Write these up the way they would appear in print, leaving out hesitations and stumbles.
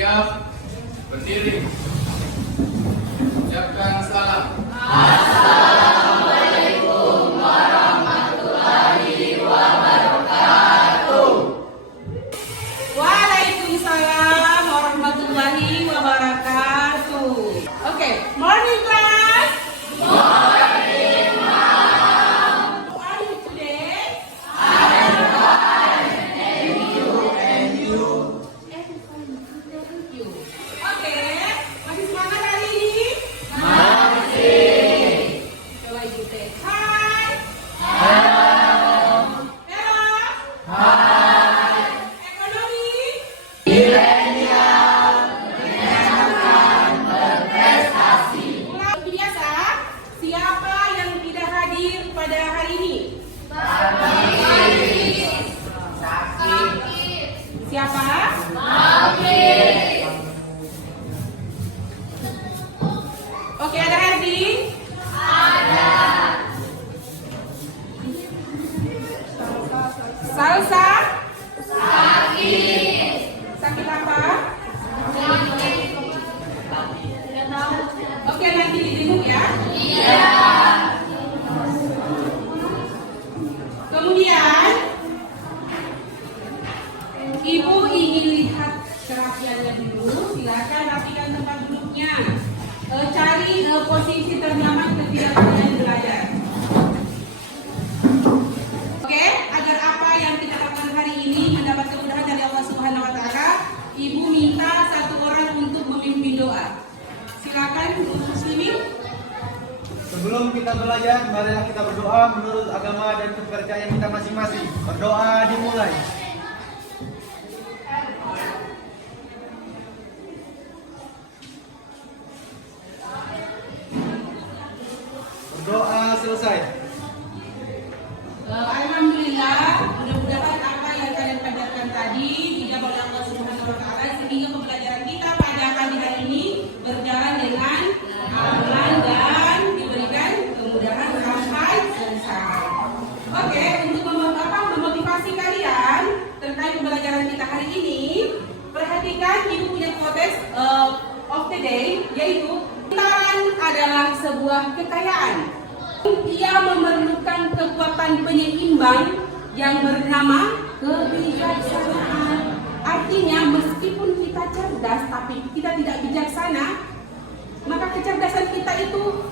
Siap, berdiri. Ucapkan salam. Assalamualaikum warahmatullahi wabarakatuh. Waalaikumsalam warahmatullahi wabarakatuh. Okay, morning class. Morning, Mom. How are you today? I'm fine. And you? Everything good, thank you. Okay, masih semangat hari ini? Masih. Coba ibu say hi. Hello. Hello. Hi. Ekonomi. Milenial menyenangkan berprestasi. Seperti biasa, siapa yang tidak hadir pada hari ini? Siapa? Oke, ada Herdi? Salsa? Sakit apa? Oke, nanti dijenguk ya. Kemudian Ibu ingin lihat kerapiannya dulu. Silakan rapikan tempat duduknya. Cari posisi ternyaman ketika kalian belajar. Oke, agar apa yang kita lakukan hari ini mendapat kemudahan dari Allah Subhanahu wa taala, Ibu minta satu orang untuk memimpin doa. Silakan muslimin. Sebelum kita belajar, marilah kita berdoa menurut agama dan kepercayaan kita masing-masing. Berdoa dimulai. Berdoa selesai. Alhamdulillah, mudah-mudahan apa yang kalian pelajari tadi dijawab oleh Allah Subhanahu wa taala sehingga pembelajaran kita pada pagi hari ini berjalan dengan aman dan diberikan kemudahan sampai selesai. Oke, untuk memotivasi kalian terkait pembelajaran kita hari ini, perhatikan Ibu punya quotes of the day, yaitu pintaran adalah sebuah kekayaan. Ia memerlukan kekuatan penyeimbang yang bernama kebijaksanaan. Artinya meskipun kita cerdas tapi kita tidak bijaksana, maka kecerdasan kita itu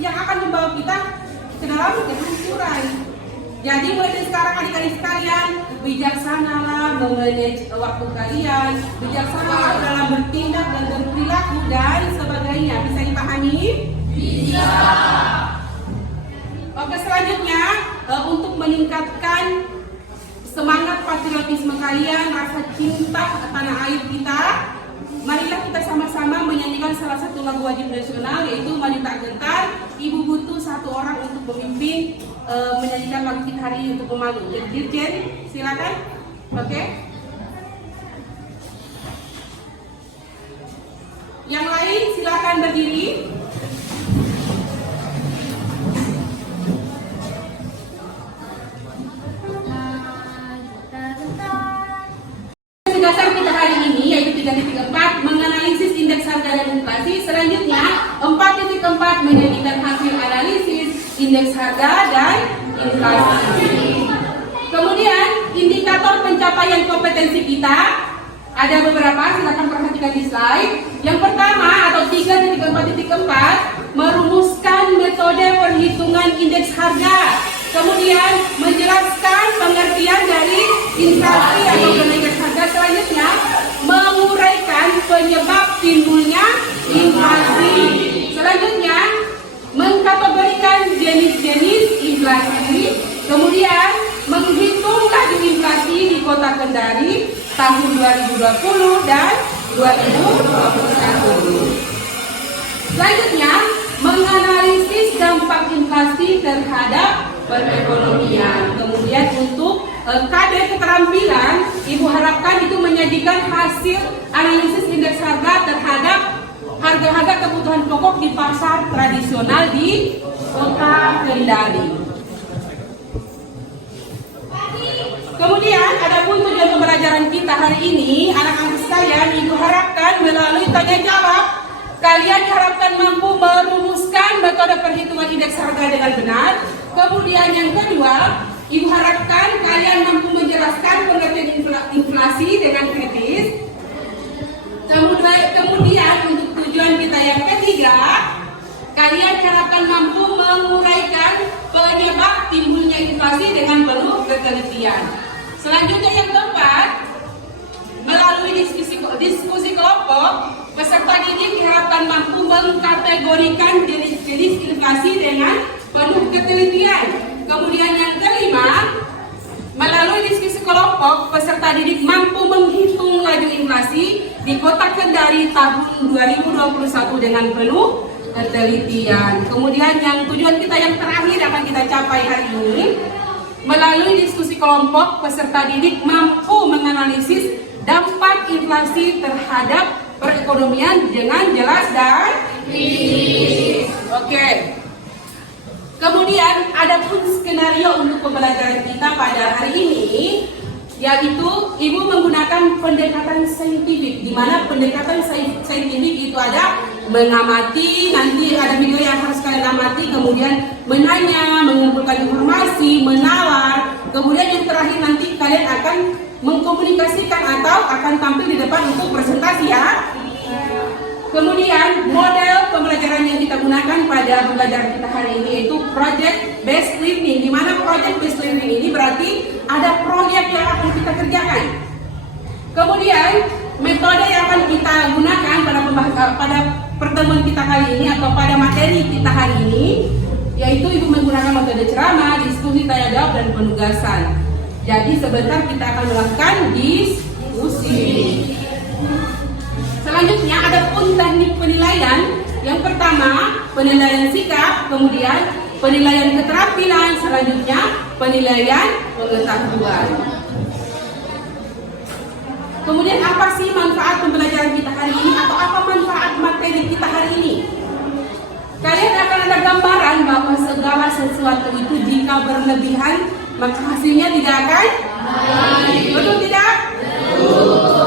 yang akan membawa kita ke dalam kehancuran. Jadi mulai dari sekarang adik-adik sekalian, bijaksanalah memanage waktu kalian, bijaksanalah dalam bertindak dan berperilaku dan sebagainya. Bisa dipahami? Bisa. Oke, selanjutnya untuk meningkatkan semangat patriotisme kalian, rasa cinta tanah air kita, marilah kita sama-sama menyanyikan salah satu lagu wajib nasional, yaitu Maju Tak Gentar. Ibu butuh satu orang untuk memimpin menyanyikan lagu kita hari ini untuk pemalu. Jadi Dirjen, silakan. Oke. Yang lain silakan berdiri. Dasar kita hari ini yaitu 3.4 menganalisis indeks harga dan inflasi. Selanjutnya 4.4 menjadikan hasil analisis indeks harga dan inflasi. Kemudian indikator pencapaian kompetensi kita ada beberapa, silakan perhatikan di slide. Yang pertama atau 3.4.4 merumuskan metode perhitungan indeks harga. Kemudian menjelaskan pengertian dari inflasi atau kenaikan harga. Selanjutnya menguraikan penyebab timbulnya inflasi. Selanjutnya mengkategorikan jenis-jenis inflasi. Kemudian menghitung laju inflasi di Kota Kendari tahun 2020 dan 2021. Selanjutnya menganalisis dampak inflasi terhadap perekonomian. Kemudian untuk KD keterampilan, Ibu harapkan itu menyajikan hasil analisis indeks harga terhadap harga-harga kebutuhan pokok di pasar tradisional di Kota Kendari. Kemudian ada pun tujuan pembelajaran kita hari ini, anak-anak sekalian, Ibu harapkan melalui tanya jawab, kalian diharapkan mampu merumuskan metode perhitungan indeks harga dengan benar. Kemudian yang kedua, Ibu harapkan kalian mampu menjelaskan pengertian inflasi dengan kritis. Kemudian untuk tujuan kita yang ketiga, kalian diharapkan mampu menguraikan penyebab timbulnya inflasi dengan penuh ketelitian. Selanjutnya yang keempat, melalui diskusi kelompok, peserta didik diharapkan mampu mengkategorikan jenis-jenis inflasi dengan penuh ketelitian. Kemudian yang kelima, melalui diskusi kelompok, peserta didik mampu menghitung laju inflasi di Kota Kendari tahun 2021 dengan penuh ketelitian. Kemudian yang tujuan kita yang terakhir akan kita capai hari ini, melalui diskusi kelompok, peserta didik mampu menganalisis dampak inflasi terhadap perekonomian dengan jelas dan kritis. Oke. Kemudian ada pun skenario untuk pembelajaran kita pada hari ini, yaitu Ibu menggunakan pendekatan saintifik, di mana pendekatan saintifik itu ada mengamati, nanti ada video yang harus kalian amati, kemudian menanya, mengumpulkan informasi, menawar, kemudian yang terakhir nanti kalian akan mengkomunikasikan atau akan tampil di depan untuk presentasi ya. Kemudian model pembelajaran yang kita gunakan pada pembelajaran kita hari ini yaitu project based learning, di mana project based learning ini berarti ada proyek yang akan kita kerjakan. Kemudian metode yang akan kita gunakan pada pertemuan kita kali ini atau pada materi kita hari ini yaitu Ibu menggunakan metode ceramah, diskusi, tanya jawab, dan penugasan. Jadi sebentar kita akan melakukan diskusi. Selanjutnya ada pun teknik penilaian. Yang pertama penilaian sikap, kemudian penilaian keterampilan, selanjutnya penilaian pengetahuan. Kemudian apa sih manfaat pembelajaran kita hari ini atau apa manfaat materi kita hari ini? Kalian akan ada gambaran bahwa segala sesuatu itu jika berlebihan maka hasilnya tidak akan baik. Betul tidak?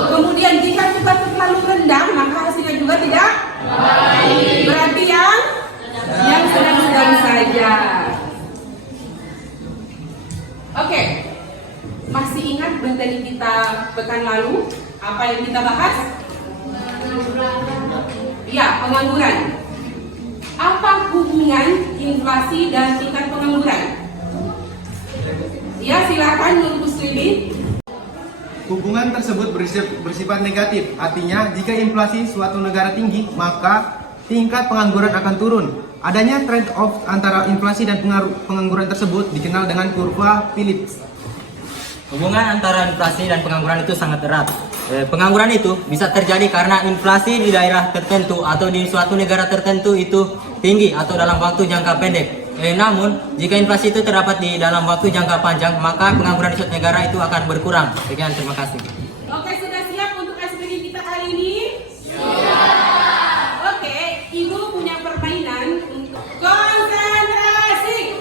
Kemudian jika kita terlalu rendah maka hasilnya juga tidak baik. Berarti yang sedang-sedang saja. Oke. Masih ingat materi kita pekan lalu? Apa yang kita bahas? Ya, pengangguran. Apa hubungan inflasi dan tingkat pengangguran? Ya, silakan Nur Muslimin. Hubungan tersebut bersifat negatif, artinya jika inflasi suatu negara tinggi, maka tingkat pengangguran akan turun. Adanya trade-off antara inflasi dan pengangguran tersebut dikenal dengan kurva Phillips. Hubungan antara inflasi dan pengangguran itu sangat erat. Pengangguran itu bisa terjadi karena inflasi di daerah tertentu atau di suatu negara tertentu itu tinggi atau dalam waktu jangka pendek. Namun, jika inflasi itu terdapat di dalam waktu jangka panjang, maka pengangguran di suatu negara itu akan berkurang. Sekian, terima kasih. Oke, sudah siap untuk SPG kita kali ini? Siap. Oke, Ibu punya permainan untuk konsentrasi.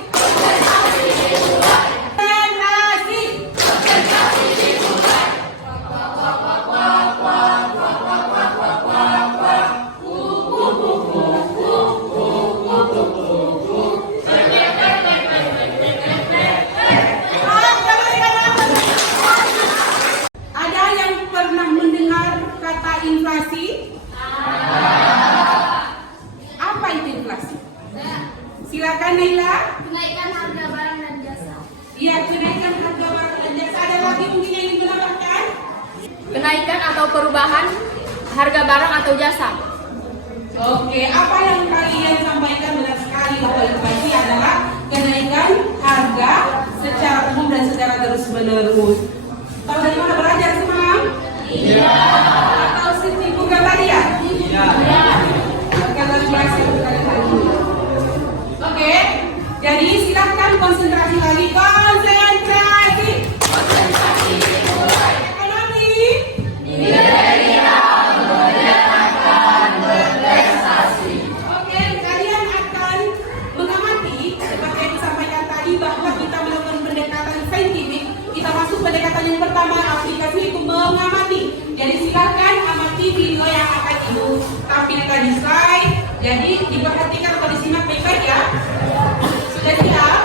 Inflasi? Apa itu inflasi? Silakan Naila. Kenaikan harga barang dan jasa. Iya, kenaikan harga barang dan jasa. Ada lagi mungkin yang ingin menambahkan? Kenaikan atau perubahan harga barang atau jasa. Oke, apa yang kalian sampaikan benar sekali bahwa inflasi adalah kenaikan harga secara umum dan secara terus-menerus. Tahu dari mana belajar semalam? Iya. Atau Siti bukan tadi ya? Iya. Oke, luar biasa sekali hari ini. Oke, jadi silahkan konsentrasi lagi. Konsentrasi. Konsentrasi. Ekonomi. Milenial akan berprestasi. Oke, kalian akan mengamati seperti yang disampaikan tadi bahwa kita melakukan pendekatan saintifik. Kita masuk pendekatan yang pertama, aplikasi itu mengamati. Jadi silakan amati video yang akan kita di slide. Jadi diperhatikan atau disimak baik-baik ya. Sudah siap?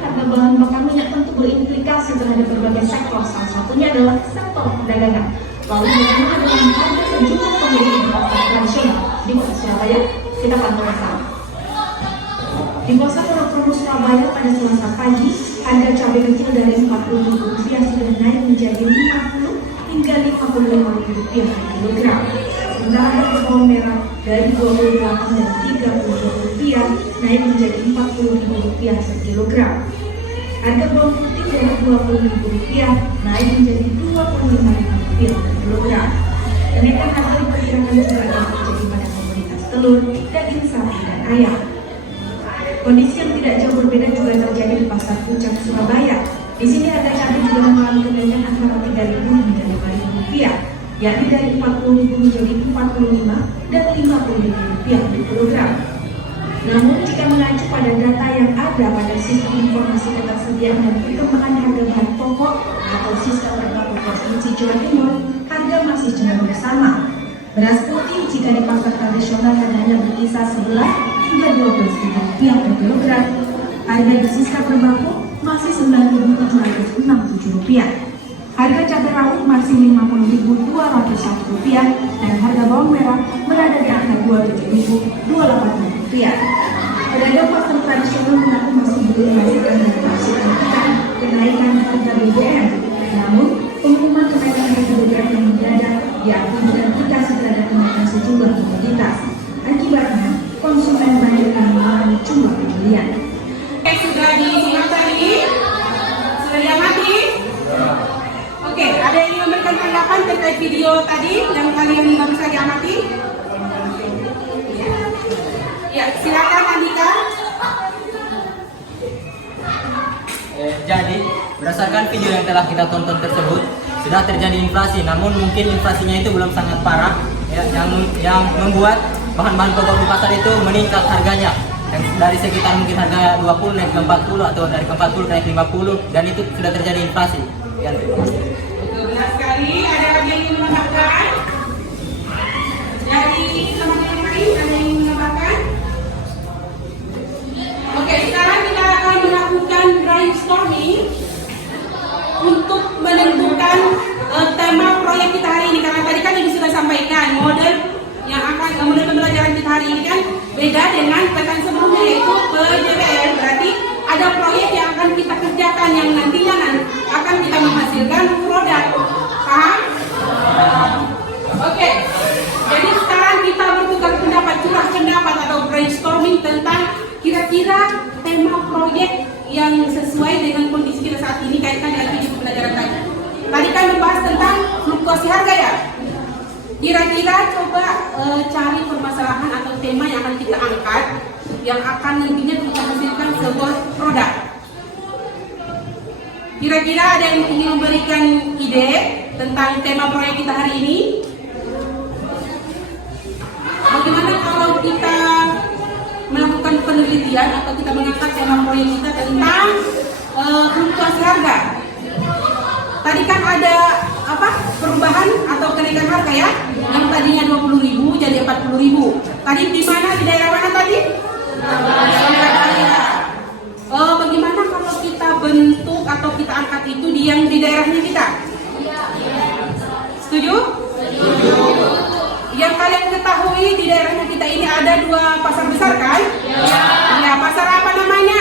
Harga bahan bakar minyak tentu berimplikasi terhadap berbagai sektor, salah satunya adalah sektor perdagangan. Lalu bagaimana dengan harga sejumlah komoditi di pasar tradisional di Kota Surabaya? Kita pantau bersama. Di Pasar Pondok Surabaya pada Selasa pagi, harga cabai kecil dari Rp40.000 sudah naik menjadi Rp50 hingga Rp55.000 per kilogram. Sementara harga bawang merah dari Rp28 dan Rp30 naik menjadi Rp40.000 per kilogram. Harga bawang putih dari Rp20.000 naik menjadi Rp25.000 per kilogram. Kenaikan harga diperkirakan sebagian terjadi pada komoditas telur, daging sapi dan ayam. Kondisi yang tidak jauh berbeda juga terjadi di Pasar Puncak Surabaya. Di sini harga cabai juga mengalami kenaikan antara Rp3.000 hingga Rp5.000, yakni dari Rp40.000 menjadi Rp45 dan Rp50.000 per kilogram. Namun jika mengacu pada data yang ada pada Sistem Informasi Ketersediaan dan Perkembangan Harga Bahan Pokok atau Sistem Harga Provinsi Jawa Timur, harga masih cenderung sama. Beras putih jika di pasar tradisional harganya berkisar 11 hingga Rp12.000 per kilogram. Harga di Siska Berbako masih Rp9.767. Harga cabai rawit masih Rp50.201 dan harga bawang merah berada di angka Rp27.280. Pedagang pasar tradisional mengaku masih belum merasakan dampak kenaikan harga BBM. Namun, pengumuman kenaikan harga BBM yang mendadak diakui berimplikasi terhadap kenaikan sejumlah komoditas. Akibatnya, konsumen banyak yang mengalami jumlah pembelian. Sudah disimak tadi? Sudah diamati? Oke, ada yang memberikan tanggapan terkait video tadi yang kalian baru saja amati? Ya, silakan Andika. Jadi, berdasarkan video yang telah kita tonton tersebut, sudah terjadi inflasi, namun mungkin inflasinya itu belum sangat parah, ya, yang membuat bahan-bahan pokok di pasar itu meningkat harganya. Yang dari sekitar mungkin harga 20 naik ke 40 atau dari ke 40 naik 50, dan itu sudah terjadi inflasi. Ya, Benar sekali. Ada lagi yang ingin menambahkan? Dari teman-teman lain ada yang menambahkan? Oke, sekarang kita akan melakukan brainstorming untuk menentukan tema proyek kita hari ini. Karena tadi kan ibu sudah sampaikan model yang akan model pembelajaran kita hari ini kan beda dengan pekan sebelumnya, yaitu PJBL. Berarti ada proyek yang akan kita kerjakan yang nantinya akan kita menghasilkan produk. Paham? Oke. Jadi sekarang kita bertukar pendapat, curah pendapat atau brainstorming tentang kira-kira tema proyek yang sesuai dengan kondisi kita saat ini kaitan dengan video pembelajaran tadi. Tadi kan membahas tentang fluktuasi harga ya. Kira-kira coba cari permasalahan atau tema yang akan kita angkat yang akan nantinya kita hasilkan sebuah produk. Kira-kira ada yang ingin memberikan ide tentang tema proyek kita hari ini? Bagaimana kalau kita melakukan penelitian atau kita mengangkat tema proyek kita tentang fluktuasi harga? Tadi kan ada perubahan atau kenaikan harga ya, yang tadinya 20.000 jadi 40.000. Tadi di mana, di daerah mana tadi? Bagaimana kalau kita bentuk atau kita angkat itu yang di daerahnya kita? Setuju? Setuju. Yang kalian ketahui di daerahnya kita ini ada 2 pasar besar kan? Ya, pasar apa namanya?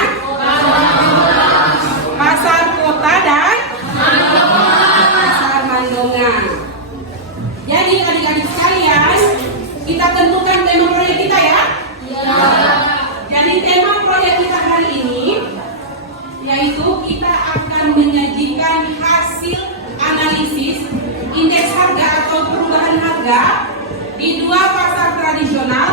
Pasar Kota dan Pasar Mandongan. Jadi adik-adik sekalian, kita tentukan tema proyek kita ya. Jadi tema proyek kita hari ini yaitu kita akan menyajikan hasil analisis indeks harga atau perubahan harga di 2 pasar tradisional,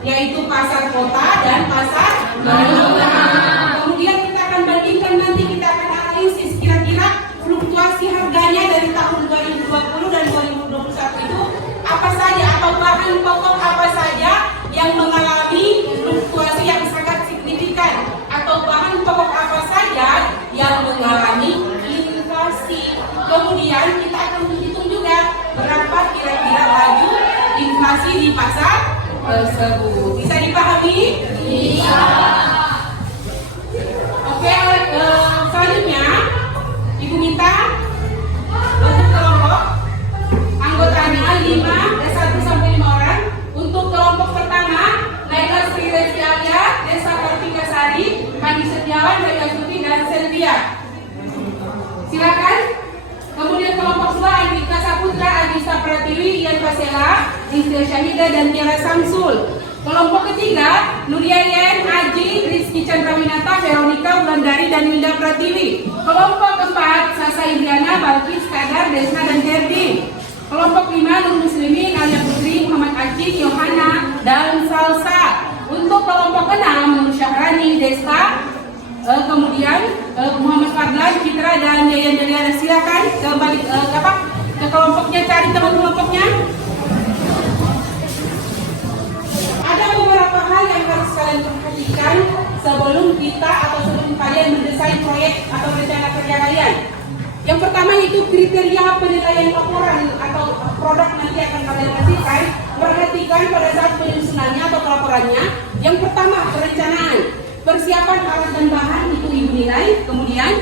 yaitu pasar kota dan pasar mandongan. Kemudian kita akan bandingkan, nanti kita akan analisis kira-kira fluktuasi harganya dari tahun 2020 dan 2021 itu apa saja, atau bahan pokok apa saja yang mengalami fluktuasi yang sangat signifikan, atau bahan pokok apa saja yang mengalami inflasi. Kemudian kita akan menghitung juga berapa kira-kira laju inflasi di pasar tersebut. Bisa dipahami? Bisa. Oke, selanjutnya Ibu minta untuk kelompok anggotanya 1 sampai 5 orang. Untuk kelompok pertama, Naila Sri Resti Alia, Desa Kartika Sari, Hadi Setiawan, Daya Suti, dan Selvia. Silakan. Kemudian kelompok 2, Andika Saputra, Anissa Pratiwi, Ian Pasela, Rizky Syahida, dan Tiara Samsul. Kelompok ketiga, Nuriayen, Aji, Rizky Chandrawinata, Veronica Wulandari, dan Winda Pratiwi. Kelompok keempat, Sasa Indriana, Balkis, Kadar, Desna, dan Herdi. Kelompok 5, Nur Muslimin, Alia Putri, Muhammad Acik, Yohana, dan Salsa. Untuk kelompok 6, Nur Syahrani, Desta, kemudian Muhammad Fadlan, Citra, dan Yayan Deliana. Silakan kembali ke kelompoknya, cari teman kelompoknya. Ada beberapa hal yang harus kalian perhatikan sebelum kita atau sebelum kalian mendesain proyek atau rencana kerja kalian. Yang pertama itu kriteria penilaian laporan atau produk nanti akan kalian hasilkan. Perhatikan pada saat penyusunannya atau pelaporannya. Yang pertama, perencanaan. Persiapan alat dan bahan itu ibu nilai. Kemudian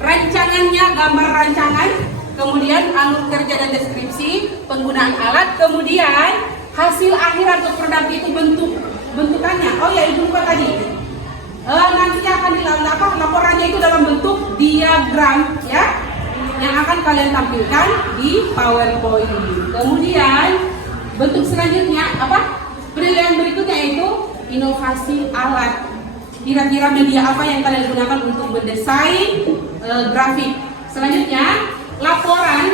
rancangannya, gambar rancangan. Kemudian alur kerja dan deskripsi, penggunaan alat. Kemudian hasil akhir atau produk itu bentukannya. Oh ya, ibu lupa tadi. Nanti akan dilakukan laporannya itu dalam bentuk diagram, ya, yang akan kalian tampilkan di PowerPoint. Kemudian bentuk selanjutnya penilaian berikutnya yaitu inovasi alat. Kira-kira media apa yang kalian gunakan untuk mendesain grafik. Selanjutnya laporan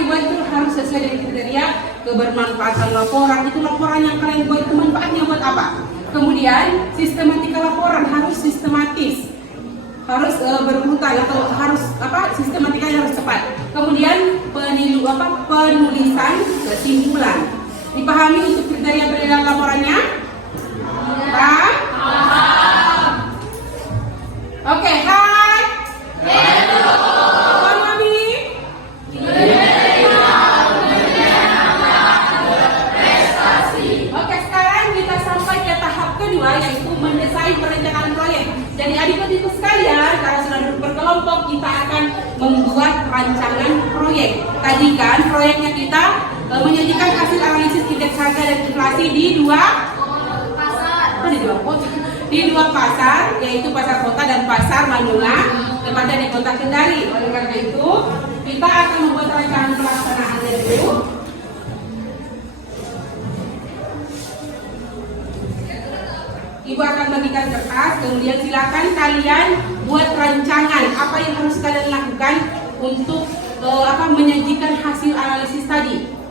dibuat itu harus sesuai dengan kriteria kebermanfaatan laporan. Itu laporan yang kalian buat itu manfaatnya buat apa? Kemudian sistematika laporan harus sistematis, harus berurutan atau harus sistematikanya harus cepat. Kemudian penulisan kesimpulan. Dipahami untuk kriteria penilaian laporannya? Paham? Oke, hai. Oke, sekarang kita sampai ke tahap kedua yaitu mendesain perencanaan proyek. Jadi adik-adikku sekalian, kalau sudah duduk berkelompok, kita akan membuat rancangan proyek. Tadi kan proyeknya kita menyajikan hasil analisis indeks harga dan inflasi di dua pasar, yaitu pasar kota dan pasar Manula, tepatnya di kota Kendari. Oleh karena itu, kita akan membuat rancangan pelaksanaannya dulu. Ibu akan bagikan kertas, kemudian silakan kalian buat rancangan apa yang harus kalian lakukan untuk menyajikan hasil analisis tadi.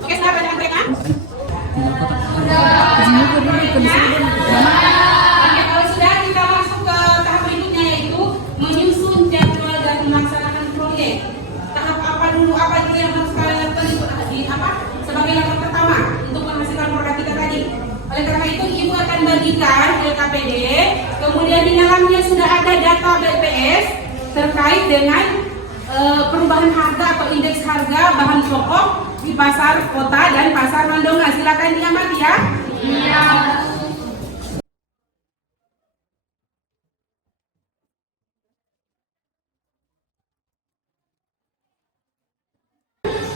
Oke, sahabat yang mereka? Oke, kalau sudah kita masuk ke tahap berikutnya yaitu menyusun jadwal dan melaksanakan proyek. Tahap apa dulu yang harus kalian lakukan sebagai langkah pertama untuk menghasilkan produk kita tadi. Oleh karena itu, ibu akan bagikan LKPD, kemudian di dalamnya sudah ada data BPS terkait dengan perubahan harga atau indeks harga bahan pokok di pasar kota dan pasar Mandonga. Silakan diamati ya. Iya.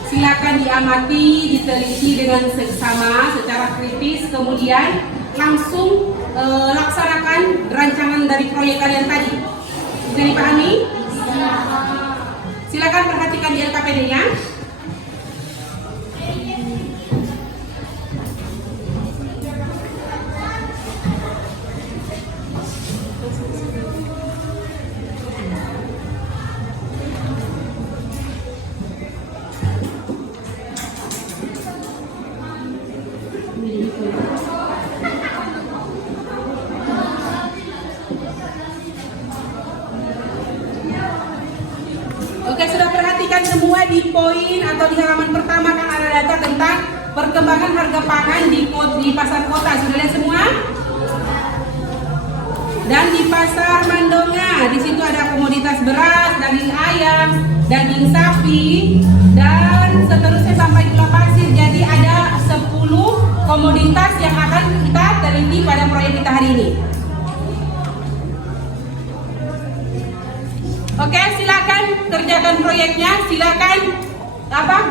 Silakan diamati, diteliti dengan seksama, secara kritis, kemudian langsung laksanakan rancangan dari proyek kalian tadi. Bisa dipahami? Silakan perhatikan di LKPD-nya. Oke, sudah perhatikan semua di poin atau di halaman pertama kan ada data tentang perkembangan harga pangan di pasar kota. Sudah lihat semua? Dan di pasar Mandonga, di situ ada komoditas beras, daging ayam, daging sapi, dan seterusnya sampai gula pasir. Jadi ada 10 komoditas yang akan kita teliti pada proyek kita hari ini. Oke, silakan kerjakan proyeknya. Silakan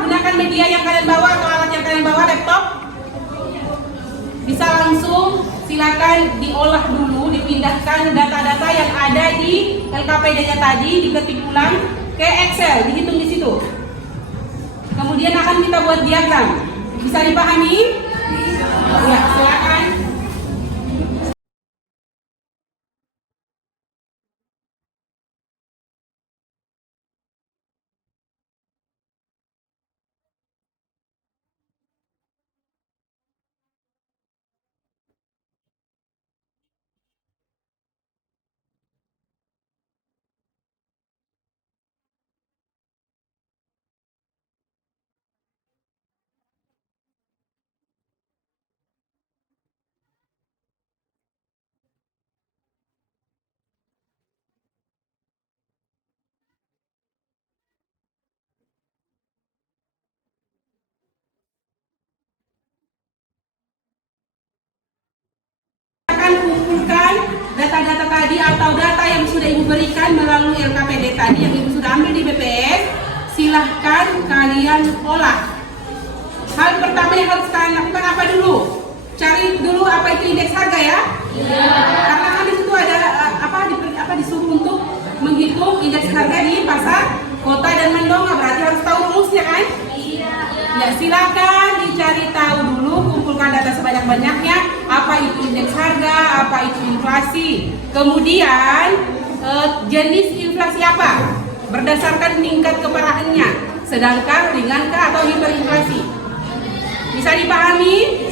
gunakan media yang kalian bawa atau alat yang kalian bawa, laptop. Bisa langsung silakan diolah dulu, dipindahkan data-data yang ada di LKPD-nya tadi, diketik ulang ke Excel, dihitung di situ. Kemudian akan kita buat diagram. Bisa dipahami? Ya, silakan. Kumpulkan data-data tadi atau data yang sudah Ibu berikan melalui LKPD tadi yang Ibu sudah ambil di BPS, silahkan kalian olah. Hal pertama yang harus kalian lakukan apa dulu? Cari dulu apa itu indeks harga ya? Karena kan di situ ada disuruh untuk menghitung indeks harga di pasar kota dan Mandonga, berarti harus tahu rumusnya kan? Ya, silakan dicari tahu dulu, kumpulkan data sebanyak-banyaknya, apa itu indeks harga, apa itu inflasi. Kemudian jenis inflasi apa? Berdasarkan tingkat keparahannya, sedangkah, ringankah, atau hiperinflasi. Bisa dipahami?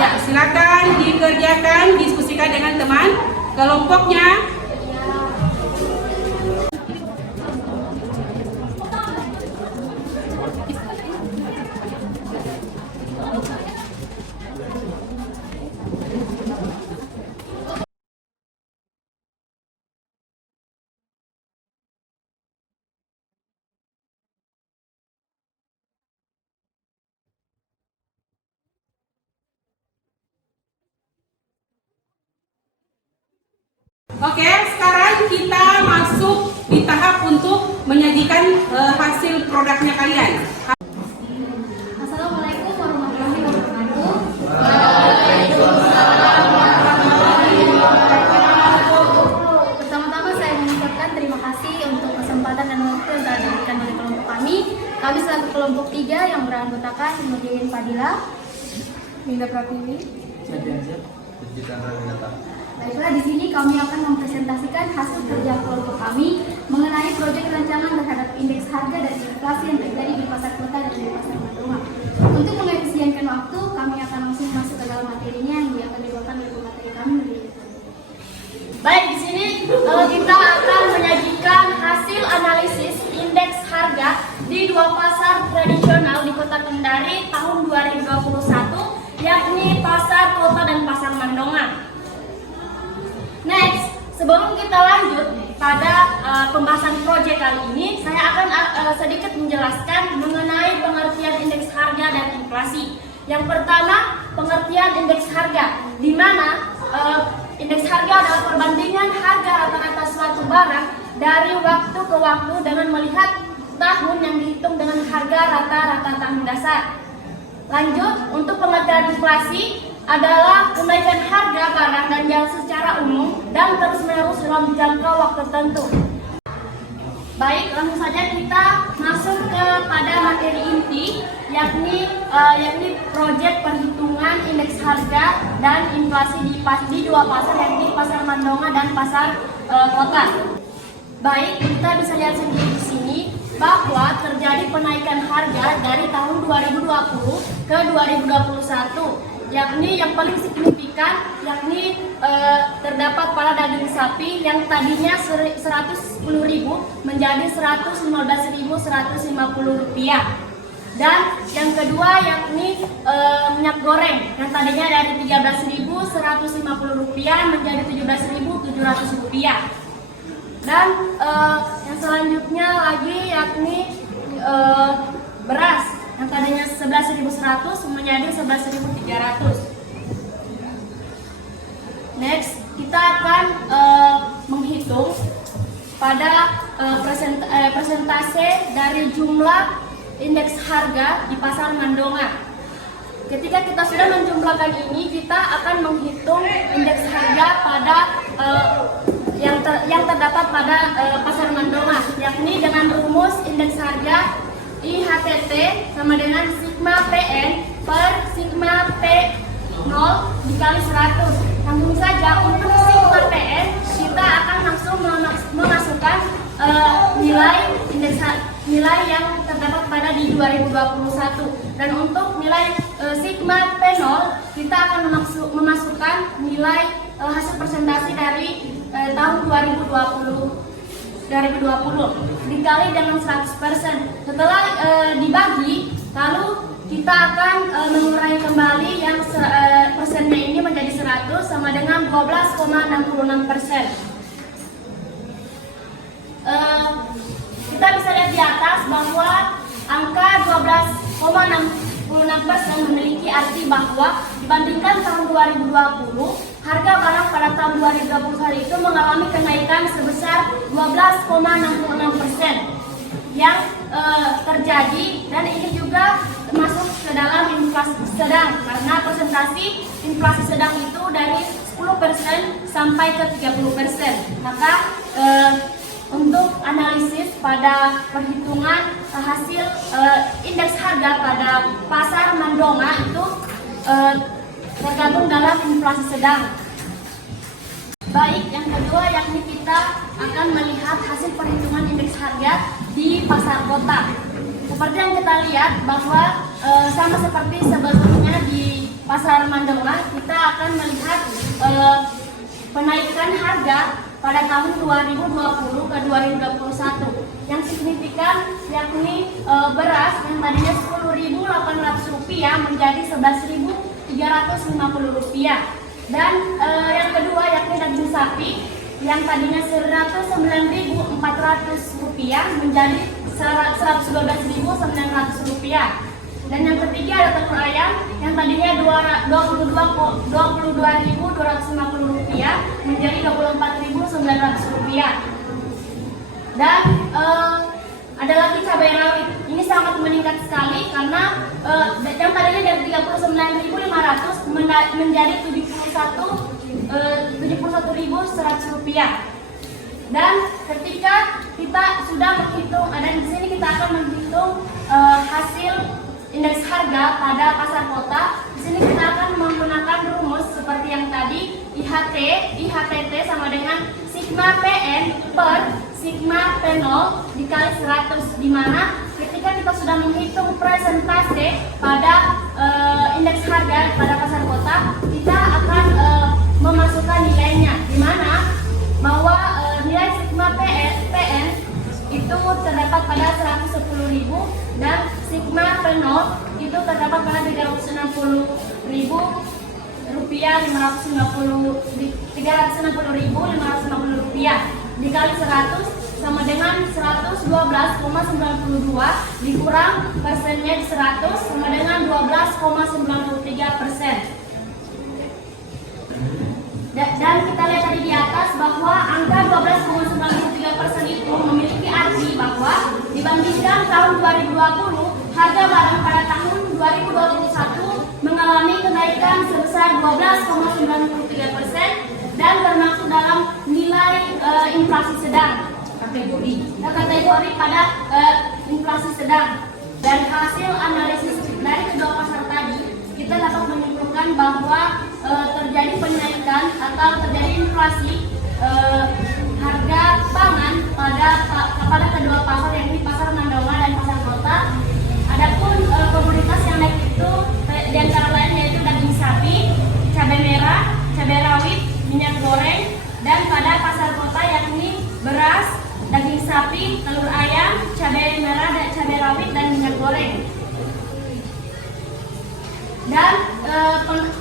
Ya, silakan dikerjakan, diskusikan dengan teman kelompoknya. Oke, sekarang kita masuk di tahap untuk menyajikan hasil produknya kalian. Assalamualaikum warahmatullahi wabarakatuh. Pertama-tama saya mengucapkan terima kasih untuk kesempatan dan waktu yang telah diberikan oleh kelompok kami. Kami selaku kelompok 3 yang beranggotakan Nurdin Fadila, Linda Pratiwi. Baiklah, di sini kami akan mempresentasikan hasil kerja kelompok kami mengenai proyek rancangan terhadap indeks harga dan inflasi yang terjadi di pasar kota dan di pasar Mandonga. Untuk mengefisienkan waktu, kami akan langsung masuk ke dalam materinya yang akan dibawakan oleh pemateri kami. Baik, di sini kita akan menyajikan hasil analisis indeks harga di 2 pasar tradisional di Kota Kendari tahun 2021, yakni pasar kota dan pasar Mandonga. Next, sebelum kita lanjut pada pembahasan proyek kali ini, saya akan sedikit menjelaskan mengenai pengertian indeks harga dan inflasi. Yang pertama, pengertian indeks harga, di mana indeks harga adalah perbandingan harga rata-rata suatu barang dari waktu ke waktu dengan melihat tahun yang dihitung dengan harga rata-rata tahun dasar. Lanjut, untuk pengertian inflasi adalah kenaikan harga barang dan jasa secara umum dan terus-menerus dalam jangka waktu tertentu. Baik, langsung saja kita masuk kepada materi inti, yakni proyek perhitungan indeks harga dan inflasi di dua pasar, yakni pasar Mandonga dan pasar kota. Baik, kita bisa lihat sendiri di sini bahwa terjadi penaikan harga dari tahun 2020 ke 2021. Yakni yang paling signifikan yakni terdapat pada daging sapi yang tadinya 110.000 menjadi 115.150 rupiah. Dan yang kedua yakni minyak goreng yang tadinya dari 13.150 rupiah menjadi 17.700 rupiah. Dan yang selanjutnya lagi yakni beras yang tadinya 11.100 menjadi 11.300. Next, kita akan menghitung pada persentase dari jumlah indeks harga di pasar Mandonga. Ketika kita sudah menjumlahkan ini, kita akan menghitung indeks harga pada yang terdapat pada pasar Mandonga, yakni dengan rumus indeks harga IHTT sama dengan sigma PN per sigma P0 dikali 100. Langsung saja untuk sigma PN kita akan langsung memasukkan nilai yang terdapat pada di 2021, dan untuk nilai sigma P0 kita akan memasukkan nilai hasil presentasi dari tahun 2020 dikali dengan 100%. Setelah dibagi, lalu kita akan mengurangi kembali yang persennya ini menjadi 100 sama dengan 12,66%. Kita bisa lihat di atas bahwa angka 12,66% memiliki arti bahwa dibandingkan tahun 2020, harga barang pada tahun 2021 itu mengalami kenaikan sebesar 12,66% yang terjadi, dan ini juga masuk ke dalam inflasi sedang karena presentasi inflasi sedang itu dari 10% sampai ke 30%. Maka untuk analisis pada perhitungan hasil indeks harga pada pasar Mandonga itu tergabung dalam inflasi sedang. Baik, yang kedua yakni kita akan melihat hasil perhitungan indeks harga di pasar kota. Seperti yang kita lihat bahwa sama seperti sebelumnya di pasar Mandonga, kita akan melihat penaikan harga pada tahun 2020 ke 2021. Yang signifikan yakni beras yang tadinya Rp10.800 menjadi Rp11.350. Dan yang kedua yakni daging sapi yang tadinya Rp109.400 menjadi Rp112.900. Dan yang ketiga ada telur ayam yang tadinya Rp22.250 menjadi Rp24.900. Dan ada lagi cabai rawit. Ini sangat meningkat sekali karena yang tadinya dari Rp39.500 menjadi Rp71.100. Dan ketika kita sudah menghitung, dan di sini kita akan menghitung hasil indeks harga pada pasar kota. Di sini kita akan menggunakan rumus seperti yang tadi, IHTT sama dengan sigma PN per sigma P0 dikali 100, di mana ketika kita sudah menghitung presentase pada indeks harga pada pasar kota, kita akan memasukkan nilainya, di mana bahwa nilai sigma PN itu terdapat pada 110.000 dan sigma P0 itu terdapat pada Rp360.550 dikali 100 sama dengan 112,92 dikurang persennya di 100 sama dengan 12,93%. Dan kita lihat tadi di atas bahwa angka 12,93% itu memiliki arti bahwa dibandingkan tahun 2020, harga barang pada tahun 2021 mengalami kenaikan sebesar 12,93% dan termasuk dalam nilai inflasi sedang. kategori pada inflasi sedang. Dan hasil analisis dari kedua pasar tadi, kita dapat menyimpulkan bahwa terjadi penaikan atau terjadi inflasi harga pangan pada kedua pasar, yakni pasar Mandonga dan pasar kota. Adapun komoditas yang naik itu di antara lain yaitu daging sapi, cabai merah, cabai rawit, minyak goreng, dan pada pasar kota yakni beras, daging sapi, telur ayam, cabai merah, dan cabai rawit, dan minyak goreng.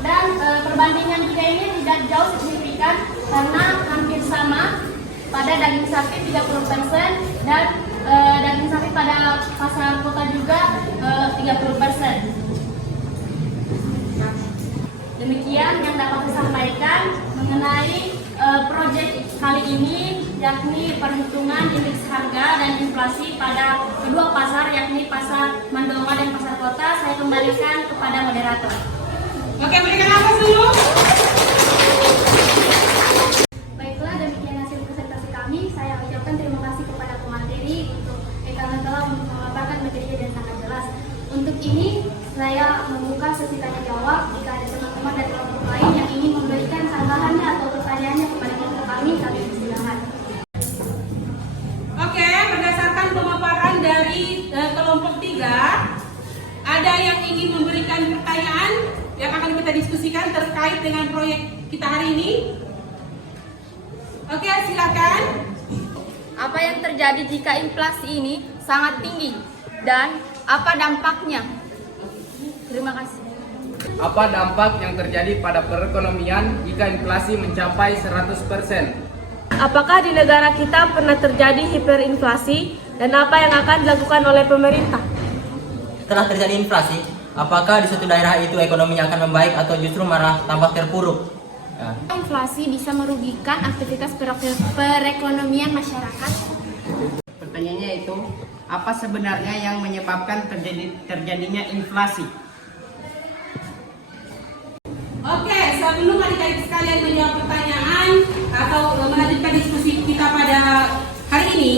Dan perbandingan tiga ini tidak jauh signifikan karena hampir sama pada daging sapi 30% dan daging sapi pada pasar kota juga 30%. Demikian yang dapat saya sampaikan mengenai proyek kali ini, yakni perhitungan indeks harga dan inflasi pada kedua pasar, yakni pasar Mandonga dan pasar kota. Saya kembalikan kepada moderator. Oke, berikan nafas dulu. Baiklah, demikian hasil presentasi kami. Saya ucapkan terima kasih kepada pemateri karena telah memaparkan materinya dengan sangat jelas. Untuk ini, saya membuka sesi tanya jawab. Jika ada teman-teman dari kelompok lain yang ingin memberikan tambahannya atau pertanyaannya kepada kelompok kami persilahkan. Oke, berdasarkan pemaparan dari kelompok 3, ada yang ingin memberikan pertanyaan yang akan kita diskusikan terkait dengan proyek kita hari ini? Oke, silakan. Apa yang terjadi jika inflasi ini sangat tinggi dan apa dampaknya? Terima kasih. Apa dampak yang terjadi pada perekonomian jika inflasi mencapai 100%? Apakah di negara kita pernah terjadi hiperinflasi dan apa yang akan dilakukan oleh pemerintah? Setelah terjadi inflasi, apakah di suatu daerah itu ekonominya akan membaik atau justru malah tambah terpuruk? Ya. Inflasi bisa merugikan aktivitas perekonomian masyarakat. Pertanyaannya itu, apa sebenarnya yang menyebabkan terjadinya inflasi? Oke, sebelum adik-adik sekalian menjawab pertanyaan atau melanjutkan diskusi kita pada hari ini,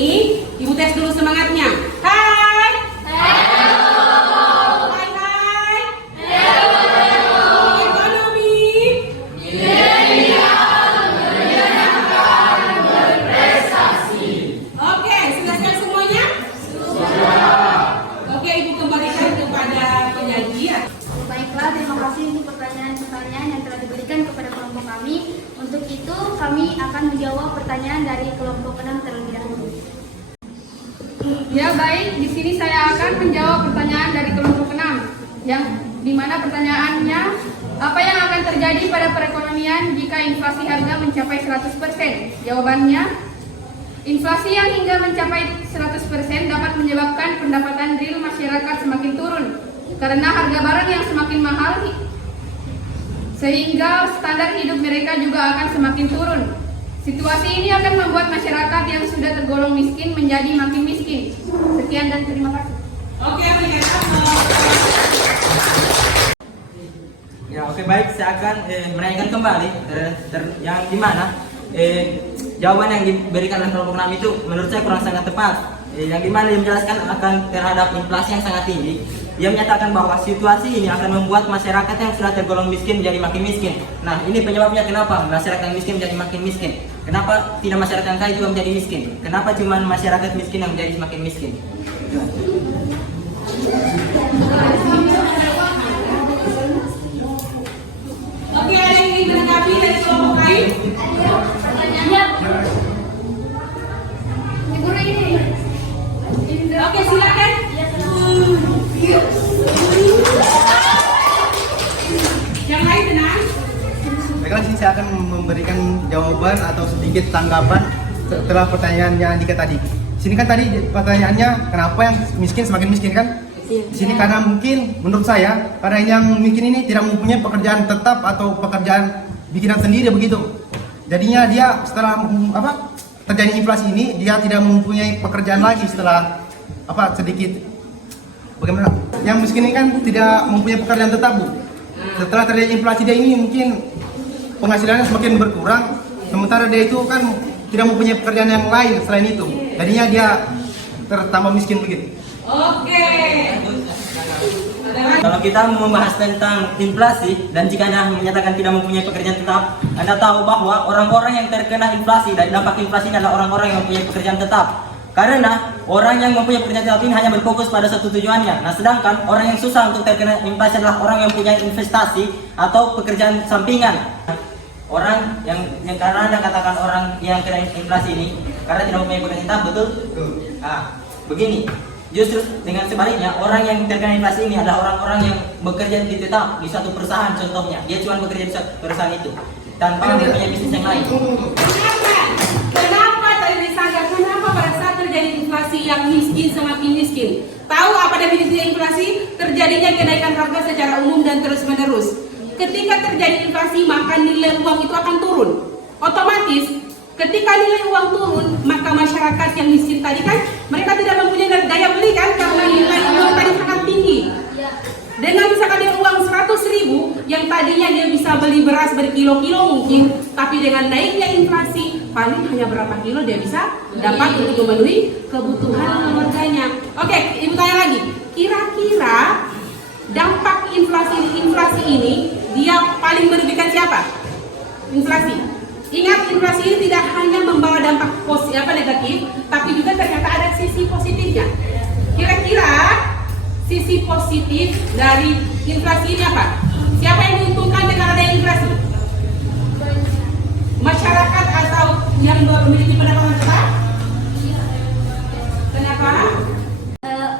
Ibu tes dulu semangatnya. Hai! Hello! Hai, hai! Hello! Ekonomi! Oke, sudah siap semuanya? Sudah. Oke, Ibu kembalikan kepada penyaji. Baiklah, terima kasih untuk pertanyaan-pertanyaan yang telah diberikan kepada kelompok kami. Untuk itu, kami akan menjawab pertanyaan dari kelompok 6 terlebih dahulu. Ya baik, di sini saya akan menjawab pertanyaan dari kelompok 6 yang dimana pertanyaannya, apa yang akan terjadi pada perekonomian jika inflasi harga mencapai 100%? Jawabannya, inflasi yang hingga mencapai 100% dapat menyebabkan pendapatan real masyarakat semakin turun karena harga barang yang semakin mahal sehingga standar hidup mereka juga akan semakin turun. Situasi ini akan membuat masyarakat yang sudah tergolong miskin menjadi makin miskin. Sekian dan terima kasih. Oke, berikan Ya, oke, baik, saya akan menanyakan kembali yang dimana jawaban yang diberikan oleh kelompok 6 itu menurut saya kurang sangat tepat. Yang dimana dia menjelaskan akan terhadap inflasi yang sangat tinggi. Dia menyatakan bahwa situasi ini akan membuat masyarakat yang sudah tergolong miskin menjadi makin miskin. Nah, ini penyebabnya kenapa masyarakat yang miskin menjadi makin miskin. Kenapa tidak masyarakat yang kaya juga menjadi miskin? Kenapa cuma masyarakat miskin yang menjadi semakin miskin? Oke, ada yang ingin menanggapi dari kelompok lain? Pertanyaannya, guru ini. Oke, silakan. Yang lain tenang. Baiklah, sini saya akan memberikan jawaban atau sedikit tanggapan setelah pertanyaan yang Andika tadi. Sini kan tadi pertanyaannya kenapa yang miskin semakin miskin kan? Di sini karena mungkin menurut saya karena yang miskin ini tidak mempunyai pekerjaan tetap atau pekerjaan bikinan sendiri begitu. Jadinya dia setelah terjadi inflasi ini dia tidak mempunyai pekerjaan lagi setelah sedikit. Bagaimana? Yang miskin ini kan tidak mempunyai pekerjaan tetap, Bu. Setelah terjadi inflasi dia ini mungkin penghasilannya semakin berkurang, sementara dia itu kan tidak mempunyai pekerjaan yang lain selain itu. jadinya dia tertambah miskin begitu. Oke. Kalau kita membahas tentang inflasi dan jika Anda menyatakan tidak mempunyai pekerjaan tetap, Anda tahu bahwa orang-orang yang terkena inflasi dan dampak inflasi ini adalah orang-orang yang mempunyai pekerjaan tetap. Karena orang yang mempunyai pekerjaan tetap ini hanya berfokus pada satu tujuannya. Nah, sedangkan orang yang susah untuk terkena inflasi adalah orang yang punya investasi atau pekerjaan sampingan. Orang yang karena Anda katakan orang yang kena inflasi ini karena tidak mempunyai pekerjaan tetap, betul? Nah, begini. Justru dengan sebaliknya, orang yang terkena inflasi ini adalah orang-orang yang bekerja di tetap di suatu perusahaan contohnya. Dia cuma bekerja di suatu perusahaan itu tanpa mempunyai bisnis yang lain. Kenapa tadi disangka? Kenapa pada saat terjadi inflasi yang miskin semakin miskin? Tahu apa definisi inflasi? Terjadinya kenaikan harga secara umum dan terus-menerus. Ketika terjadi inflasi, maka nilai uang itu akan turun. Otomatis ketika nilai uang turun, maka masyarakat yang miskin tadi kan mereka tidak mempunyai daya beli kan karena nilai uang tadi sangat tinggi. Dengan misalkan dia uang 100.000 yang tadinya dia bisa beli beras berkilo-kilo mungkin, tapi dengan naiknya inflasi paling hanya berapa kilo dia bisa dapat untuk memenuhi kebutuhan keluarganya. Oke, ibu tanya lagi, kira-kira dampak inflasi ini dia paling merugikan siapa? Inflasi. Ingat, inflasi ini tidak hanya membawa dampak negatif, tapi juga ternyata ada sisi positifnya. Kira-kira sisi positif dari inflasi ini apa? Siapa yang diuntungkan dengan adanya inflasi? Masyarakat atau yang memiliki pendapatan tetap? Kenapa?